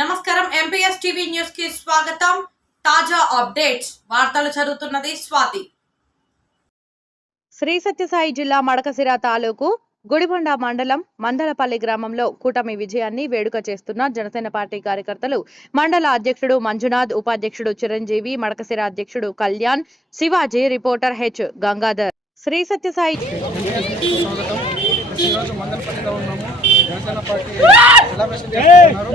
నమస్కారం MPS TV news కి స్వాగతం. తాజా అప్డేట్స్ వార్తలు చదువుతున్నది స్వాతి. శ్రీ సత్యసాయి జిల్లా మడకశిర తాలూకు గుడిబండ మండలం మందలపల్లి గ్రామంలో కూటమి విజయాన్ని వేడుక చేస్తున్న జనసేన పార్టీ కార్యకర్తలు మండల అధ్యక్షుడు మంజునాథ్, ఉపాధ్యక్షుడు చిరంజీవి, మడకశిర అధ్యక్షుడు కళ్యాణ్, శివాజీ, రిపోర్టర్ హెచ్ గంగాధర్. శ్రీ సత్యసాయి మందలపల్లిలో ఉన్నాము. జనసేన పార్టీ సెలబ్రేషన్ చేస్తున్నారు.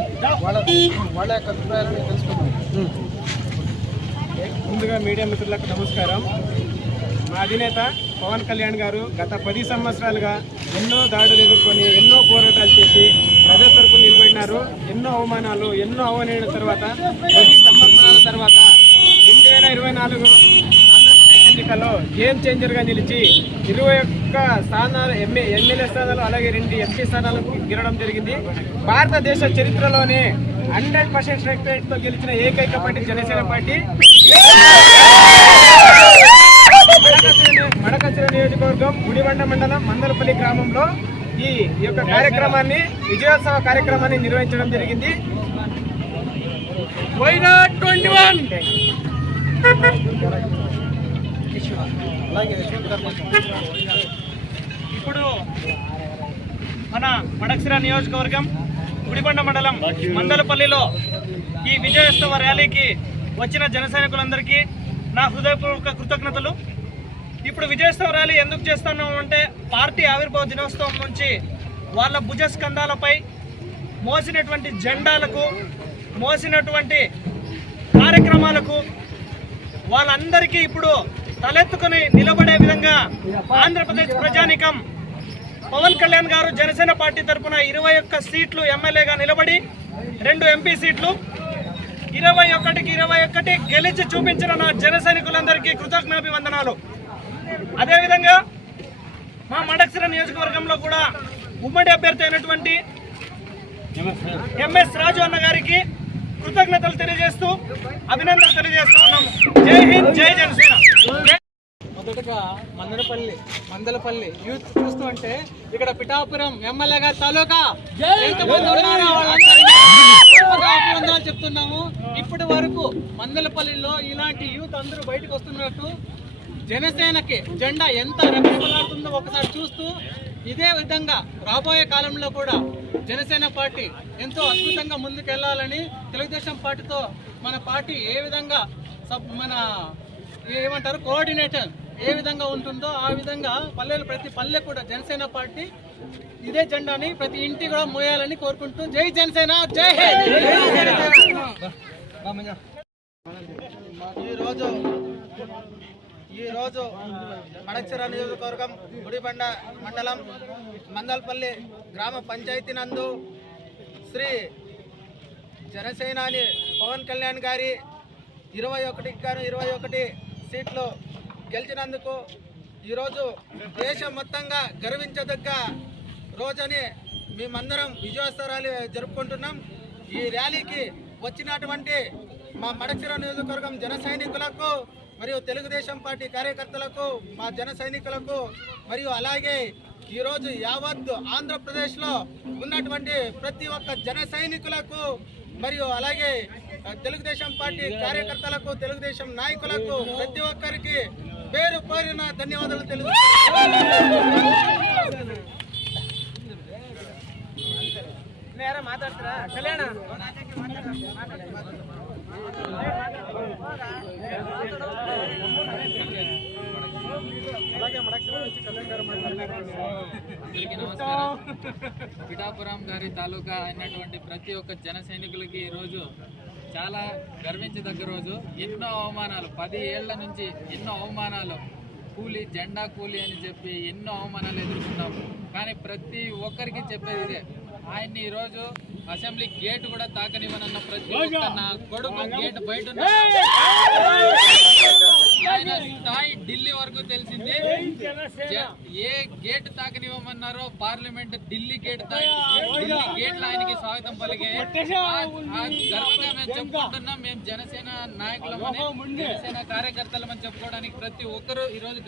వాళ్ళ యొక్క అభిప్రాయాలను తెలుసుకున్నాము. ముందుగా మీడియా మిత్రులకు నమస్కారం. మా అధినేత పవన్ కళ్యాణ్ గారు గత 10 సంవత్సరాలుగా ఎన్నో దాడులు ఎదుర్కొని ఎన్నో పోరాటాలు చేసి ప్రజల తరపున నిలబడినారు. ఎన్నో అవమానాలు ఎన్నో అవమానాల తర్వాత 10 సంవత్సరాల తర్వాత 2024 ఆంధ్రప్రదేశ్ ఎన్నికల్లో గేమ్ చేంజర్గా నిలిచి 21 స్థానాలు ఎమ్మెల్యే స్థానాలు అలాగే 2 ఎంపీ స్థానాలకు గెలవడం జరిగింది. భారతదేశ చరిత్రలోనే 100% స్ట్రైక్ రేట్తో గెలిచిన ఏకైక పార్టీ జనసేన పార్టీ. మడకశిర నియోజకవర్గం గుడిబండ మండలం మందలపల్లి గ్రామంలో ఈ యొక్క కార్యక్రమాన్ని విజయోత్సవ కార్యక్రమాన్ని నిర్వహించడం జరిగింది. ఇప్పుడు మన మడకశిర నియోజకవర్గం గుడిబండ మండలం మందలపల్లిలో ఈ విజయోత్సవ ర్యాలీకి వచ్చిన జన సైనికులందరికీ నా హృదయపూర్వక కృతజ్ఞతలు. ఇప్పుడు విజయోత్సవ ర్యాలీ ఎందుకు చేస్తున్నాము అంటే, పార్టీ ఆవిర్భావ దినోత్సవం నుంచి వాళ్ళ భుజస్కంధాలపై మోసినటువంటి జెండాలకు, మోసినటువంటి కార్యక్రమాలకు వాళ్ళందరికీ ఇప్పుడు తలెత్తుకొని నిలబడే విధంగా ఆంధ్రప్రదేశ్ ప్రజానికం పవన్ కళ్యాణ్ గారు జనసేన పార్టీ తరఫున 21 సీట్లు ఎమ్మెల్యేగా నిలబడి 2 ఎంపీ సీట్లు 21కి 21 గెలిచి చూపించిన నా జన సైనికులందరికీ కృతజ్ఞాభివందనాలు. అదేవిధంగా మా మడకశిర నియోజకవర్గంలో కూడా ఉమ్మడి అభ్యర్థి అయినటువంటి ఎంఎస్ రాజు అన్న గారికి కృతజ్ఞతలు తెలియజేస్తూ అభినందనలు తెలియజేస్తూ ఉన్నాము. జై హింద్, జై జనసేన. మొదటగా మందలపల్లి యూత్ చూస్తూ అంటే ఇక్కడ పిఠాపురం ఎమ్మెల్యేగా తాలూకా ఎంతమంది ఉన్నారో వాళ్ళందరూ చెప్తున్నాము. ఇప్పటి వరకు మందలపల్లిలో ఇలాంటి యూత్ అందరూ బయటకు వస్తున్నట్టు జనసేనకి జెండా ఎంత రెప్పలాడుతుందో ఒకసారి చూస్తూ, ఇదే విధంగా రాబోయే కాలంలో కూడా జనసేన పార్టీ ఎంతో అద్భుతంగా ముందుకెళ్లాలని, తెలుగుదేశం పార్టీతో మన పార్టీ ఏ విధంగా కోఆర్డినేటర్ ఏ విధంగా ఉంటుందో ఆ విధంగా ప్రతి పల్లె కూడా జనసేన పార్టీ ఇదే జెండాని ప్రతి ఇంటి కూడా మోయాలని కోరుకుంటూ జై జనసేన, జై హింద్. ఈరోజు మడకశిర నియోజకవర్గం గుడిబండ మండలం మందలపల్లి గ్రామ పంచాయతీ నందు శ్రీ జనసేనాని పవన్ కళ్యాణ్ గారి 21 సీట్లు గెలిచినందుకు ఈరోజు దేశం మొత్తంగా గర్వించదగ్గ రోజని మేమందరం విజయోత్సవ ర్యాలీ జరుపుకుంటున్నాం. ఈ ర్యాలీకి వచ్చినటువంటి మా మడకశిర నియోజకవర్గం జన సైనికులకు మరియు తెలుగుదేశం పార్టీ కార్యకర్తలకు, మా జన సైనికులకు మరియు అలాగే ఈరోజు యావత్ ఆంధ్రప్రదేశ్లో ఉన్నటువంటి ప్రతి ఒక్క జన సైనికులకు మరియు అలాగే తెలుగుదేశం పార్టీ కార్యకర్తలకు, తెలుగుదేశం నాయకులకు ప్రతి ఒక్కరికి పేరు పేరున ధన్యవాదాలు మాట్లాడుతురా కళ్యాణ పిఠాపురం గారి తాలూకా అయినటువంటి ప్రతి ఒక్క జన సైనికులకి ఈరోజు చాలా గర్వించదగ్గ రోజు. ఎన్నో అవమానాలు, 10 ఏళ్ల నుంచి ఎన్నో అవమానాలు, జెండా కూలీ అని చెప్పి ఎన్నో అవమానాలు ఎదుర్కొన్నాము. కానీ ప్రతి ఒక్కరికి చెప్పేది ఇదే, ఆయన్ని ఈరోజు అసెంబ్లీ గేట్ కూడా తాకనివ్వనన్న ప్రతి ఒక్క నా కొడుకు గేట్ బయట ఆయన స్థాయి ఢిల్లీ వరకు తెలిసింది. ఏ గేట్ తాకనివ్వమన్నారో పార్లమెంట్ ఢిల్లీ గేట్లు ఆయనకి స్వాగతం పలికే గర్వంగా మేము చెప్పుకుంటున్నాం. మేము జనసేన నాయకులమని, జనసేన కార్యకర్తలమని చెప్పుకోవడానికి ప్రతి ఒక్కరూ ఈరోజు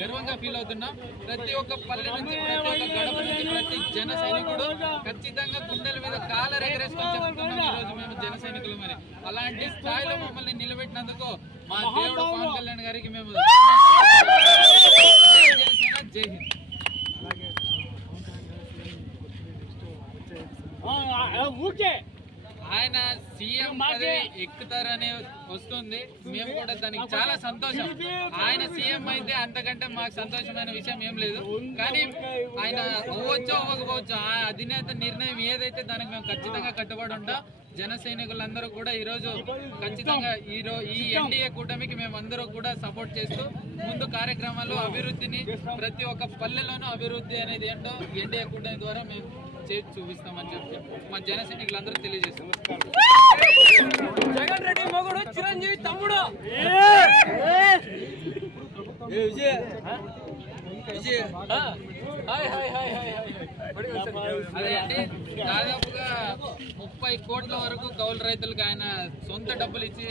గర్వంగా ఫీల్ అవుతున్నాం. ప్రతి ఒక్క పల్లె నుంచి, ప్రతి ఒక్క గడప నుంచి ప్రతి జన సైనికుడు ఖచ్చితంగా గుండెల మీద కాలర్ ఎగరేసుకొని చెప్తున్నాం ఈరోజు మేము జన సైనికులు. మరి అలాంటి స్థాయిలో మమ్మల్ని నిలబెట్టినందుకు మా దేవుడు పవన్ కళ్యాణ్ గారికి మేము జనసేన జై హింద్. ఆయన సీఎం పదవి ఎక్కుతారని వస్తుంది, మేము కూడా దానికి చాలా సంతోషం. ఆయన సీఎం అయితే అంతకంటే మాకు సంతోషమైన విషయం ఏం లేదు. కానీ ఆయన అవ్వచ్చో అవ్వకపోవచ్చు, ఆ అధినేత నిర్ణయం ఏదైతే దానికి మేము ఖచ్చితంగా కట్టుబడి ఉంటాం. జన సైనికులందరూ కూడా ఈరోజు ఖచ్చితంగా ఈ ఎన్డీఏ కూటమికి మేము అందరూ కూడా సపోర్ట్ చేస్తూ ముందు కార్యక్రమాలు అభివృద్ధిని ప్రతి ఒక్క పల్లెలోనూ అభివృద్ధి అనేది ఏంటో ఎన్డీఏ కూటమి ద్వారా మేము చేసి చూపిస్తామని చెప్పి మా జన సైనికులందరూ తెలియజేస్తాం. జగన్ రెడ్డి మొగుడు చిరంజీవి తమ్ముడు అదే అండి, దాదాపుగా 30 కోట్ల వరకు కౌలు రైతులకు ఆయన సొంత డబ్బులు ఇచ్చి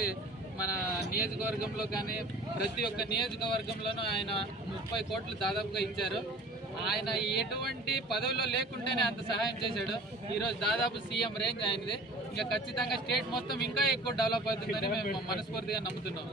మన నియోజకవర్గంలో కానీ ప్రతి ఒక్క నియోజకవర్గంలోనూ ఆయన 30 కోట్లు దాదాపుగా ఇచ్చారు. ఆయన ఎటువంటి పదవిలో లేకుంటేనే అంత సహాయం చేశాడు. ఈరోజు దాదాపు సీఎం రేంజ్ ఆయనది. ఇంకా ఖచ్చితంగా స్టేట్ మొత్తం ఇంకా ఎక్కువ డెవలప్ అవుతుందని మేము మనస్ఫూర్తిగా నమ్ముతున్నాం.